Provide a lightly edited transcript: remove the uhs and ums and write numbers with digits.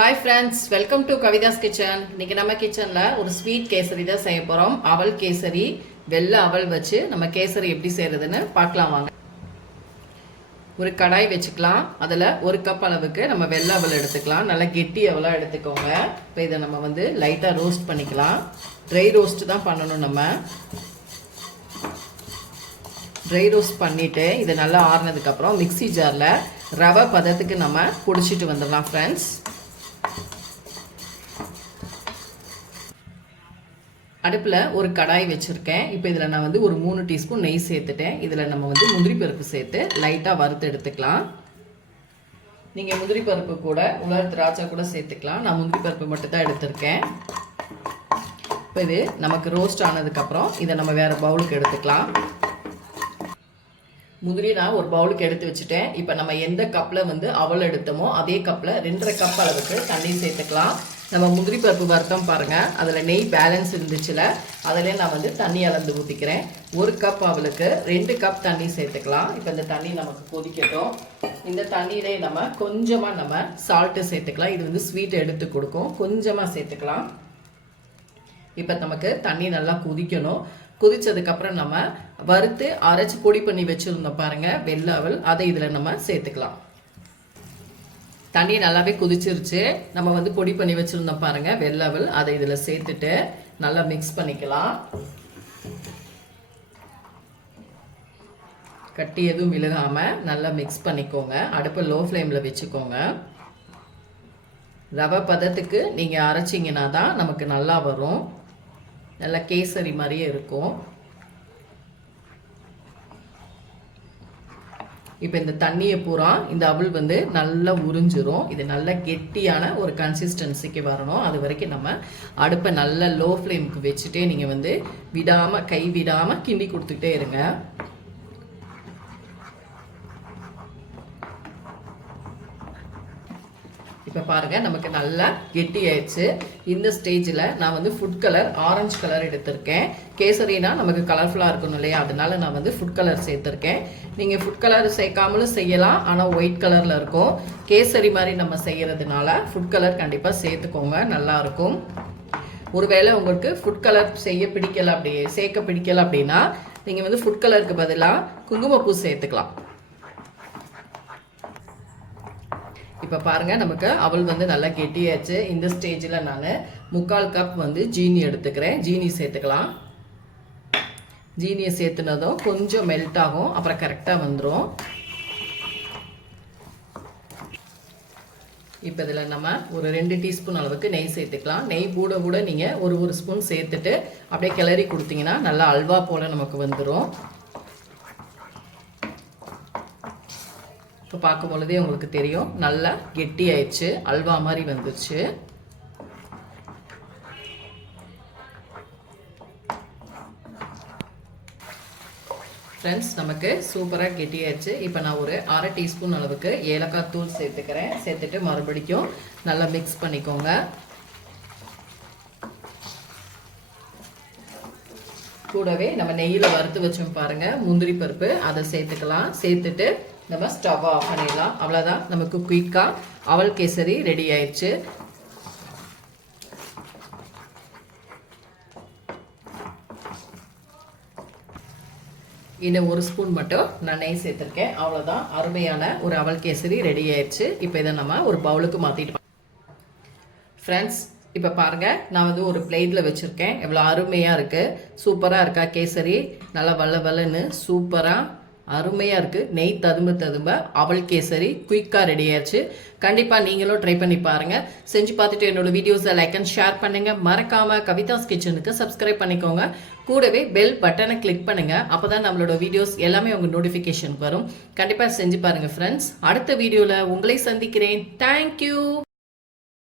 Hi friends, welcome to Kavitha's Kitchen. இன்னைக்கு நம்ம கிச்சன்ல ஒரு ஸ்வீட் கேசரி தான் செய்ய போறோம். அவல் கேசரி, வெள்ளை அவல் வச்சு நம்ம கேசரி எப்படி செய்யறதுன்னு பார்க்கலாம் வாங்க. ஒரு கடாய் வச்சுக்கலாம். அதுல ஒரு கப் அளவுக்கு நம்ம வெள்ளை அவல் எடுத்துக்கலாம். நல்லா கெட்டி அவலா எடுத்துக்கோங்க. இப்போ இதை நம்ம வந்து லைட்டா ரோஸ்ட் பண்ணிக்கலாம். ட்ரை ரோஸ்ட் தான் பண்ணணும் நம்ம. ட்ரை ரோஸ்ட் பண்ணிட்டு இது நல்லா ஆறுனதுக்கு அப்புறம் மிக்ஸி ஜார்ல ரவை பதத்துக்கு நம்ம பொடிச்சிட்டு வந்துடலாம் ஃப்ரெண்ட்ஸ். அடுப்பில் ஒரு கடாய் வச்சுருக்கேன். இப்போ இதில் நான் வந்து ஒரு 3 டீஸ்பூன் நெய் சேர்த்துட்டேன். இதில் நம்ம வந்து முந்திரி பருப்பு சேர்த்து லைட்டாக வறுத்து எடுத்துக்கலாம். நீங்கள் முந்திரி பருப்பு கூட உலர் திராட்சை கூட சேர்த்துக்கலாம். நான் முந்திரி பருப்பு மட்டும் தான் எடுத்திருக்கேன். இப்போ இது நமக்கு ரோஸ்ட் ஆனதுக்கப்புறம் இதை நம்ம வேறு பவுலுக்கு எடுத்துக்கலாம். முந்திரி நான் ஒரு பவுலுக்கு எடுத்து வச்சுட்டேன். இப்போ நம்ம எந்த கப்பில் வந்து அவல் எடுத்தோமோ அதே கப்பில் 2.5 கப் அளவுக்கு தண்ணி சேர்த்துக்கலாம். நம்ம முந்திரி பருப்பு வறுத்தோம் பாருங்கள், அதில் நெய் பேலன்ஸ் இருந்துச்சுல, அதிலே நான் வந்து தண்ணி அளந்து ஊற்றிக்கிறேன். 1 கப் அவளுக்கு 2 கப் தண்ணி சேர்த்துக்கலாம். இப்போ இந்த தண்ணி நமக்கு கொதிக்கட்டும். இந்த தண்ணியிலே நம்ம கொஞ்சமாக நம்ம சால்ட்டு சேர்த்துக்கலாம். இது வந்து ஸ்வீட் எடுத்து கொடுக்கும். கொஞ்சமாக சேர்த்துக்கலாம். இப்போ நமக்கு தண்ணி நல்லா கொதிக்கணும். கொதிச்சதுக்கப்புறம் நம்ம வறுத்து அரைச்சி பொடி பண்ணி வச்சுருந்தோம் பாருங்கள் வெள்ளை அவல், அதை இதில் நம்ம சேர்த்துக்கலாம். தண்ணி நல்லாவே கொதிச்சிருச்சு. நம்ம வந்து பொடி பண்ணி வச்சுருந்தோம் பாருங்கள் வெள்ளை அவல், அதை இதில் சேர்த்துட்டு நல்லா மிக்ஸ் பண்ணிக்கலாம். கட்டி எதுவும் விழுகாமல் நல்லா மிக்ஸ் பண்ணிக்கோங்க. அடுப்பை லோ ஃப்ளேமில் வச்சுக்கோங்க. ரவை பதத்துக்கு நீங்கள் அரைச்சிங்கன்னா தான் நமக்கு நல்லா வரும். நல்லா கேசரி மாதிரியே இருக்கும். இப்போ இந்த தண்ணியை பூரா இந்த அவல் வந்து நல்லா உறிஞ்சிரும். இது நல்ல கெட்டியான ஒரு கன்சிஸ்டன்சிக்கு வரணும். அது வரைக்கும் நம்ம அடுப்பை நல்ல லோ ஃப்ளேமுக்கு வச்சுட்டே நீங்கள் வந்து விடாமல் கை விடாமல் கிண்டி கொடுத்துக்கிட்டே இருங்க. இப்போ பாருங்கள் நமக்கு நல்லா கெட்டி ஆயிடுச்சு. இந்த ஸ்டேஜில் நான் வந்து ஃபுட் கலர் ஆரஞ்சு கலர் எடுத்திருக்கேன். கேசரினா நமக்கு கலர்ஃபுல்லாக இருக்கணும் இல்லையா, அதனால நான் வந்து ஃபுட் கலர் சேர்த்துருக்கேன். நீங்கள் ஃபுட் கலர் சேர்க்காமலும் செய்யலாம், ஆனால் ஒயிட் கலரில் இருக்கும். கேசரி மாதிரி நம்ம செய்கிறதுனால ஃபுட் கலர் கண்டிப்பாக சேர்த்துக்கோங்க, நல்லாயிருக்கும். ஒருவேளை உங்களுக்கு ஃபுட் கலர் சேர்க்க பிடிக்கல அப்படின்னா நீங்கள் வந்து ஃபுட் கலருக்கு பதிலாக குங்குமப்பூ சேர்த்துக்கலாம். இப்போ பாருங்கள் நமக்கு அவல் வந்து நல்லா கெட்டியாச்சு. இந்த ஸ்டேஜில் நான் 3/4 கப் வந்து ஜீனி எடுத்துக்கிறேன். ஜீனி சேர்த்துக்கலாம். ஜீனியை சேர்த்துனதும் கொஞ்சம் மெல்ட் ஆகும், அப்புறம் கரெக்டாக வந்துடும். இப்போ இதில் நம்ம ஒரு 2 டீஸ்பூன் அளவுக்கு நெய் சேர்த்துக்கலாம். நெய் கூட நீங்கள் ஒரு ஸ்பூன் சேர்த்துட்டு அப்படியே கிளறி கொடுத்தீங்கன்னா நல்லா அல்வா போல் நமக்கு வந்துடும். இப்போ பார்க்கும் பொழுதே உங்களுக்கு தெரியும் நல்லா கெட்டி ஆயிடுச்சு, அல்வா மாதிரி வந்துச்சு. ஃப்ரெண்ட்ஸ் நமக்கு சூப்பராக கெட்டி ஆயிடுச்சு. இப்போ நான் ஒரு 1/2 டீஸ்பூன் அளவுக்கு ஏலக்காய் தூள் சேர்த்துக்கிறேன். சேர்த்துட்டு மறுபடியும் நல்லா மிக்ஸ் பண்ணிக்கோங்க. கூடவே நம்ம நெய்யில் வறுத்து வச்சோம் பாருங்கள் முந்திரி பருப்பு, அதை சேர்த்துக்கலாம். சேர்த்துட்டு நம்ம ஸ்டவ் ஆஃப் பண்ணிடலாம். அவ்வளோதான், நமக்கு குயிக்காக அவல் கேசரி ரெடி ஆயிடுச்சு. இன்னும் 1 ஸ்பூன் மட்டும் நான் நெய் சேர்த்துருக்கேன். அவ்வளோதான், அருமையான ஒரு அவல் கேசரி ரெடி ஆயிடுச்சு. இப்போ இதை நம்ம ஒரு பவுலுக்கு மாற்றிட்டு ஃப்ரெண்ட்ஸ், இப்போ பாருங்கள் நான் வந்து ஒரு பிளேட்டில் வச்சுருக்கேன். எவ்வளோ அருமையாக இருக்குது, சூப்பராக இருக்கா கேசரி. நல்லா வல்லன்னு சூப்பராக அருமையாக இருக்குது. நெய் ததும்ப அவல் கேசரி குயிக்காக ரெடி ஆயிடுச்சு. கண்டிப்பாக நீங்களும் ட்ரை பண்ணி பாருங்கள். செஞ்சு பார்த்துட்டு என்னோட வீடியோஸை லைக் அண்ட் ஷேர் பண்ணுங்கள். மறக்காமல் கவிதாஸ் கிச்சனுக்கு சப்ஸ்கிரைப் பண்ணிக்கோங்க. கூடவே பெல் பட்டனை கிளிக் பண்ணுங்கள். அப்போ தான் நம்மளோட வீடியோஸ் எல்லாமே உங்கள் நோட்டிஃபிகேஷன் வரும். கண்டிப்பாக செஞ்சு பாருங்கள் ஃப்ரெண்ட்ஸ். அடுத்த வீடியோவில் உங்களை சந்திக்கிறேன். தேங்க்யூ.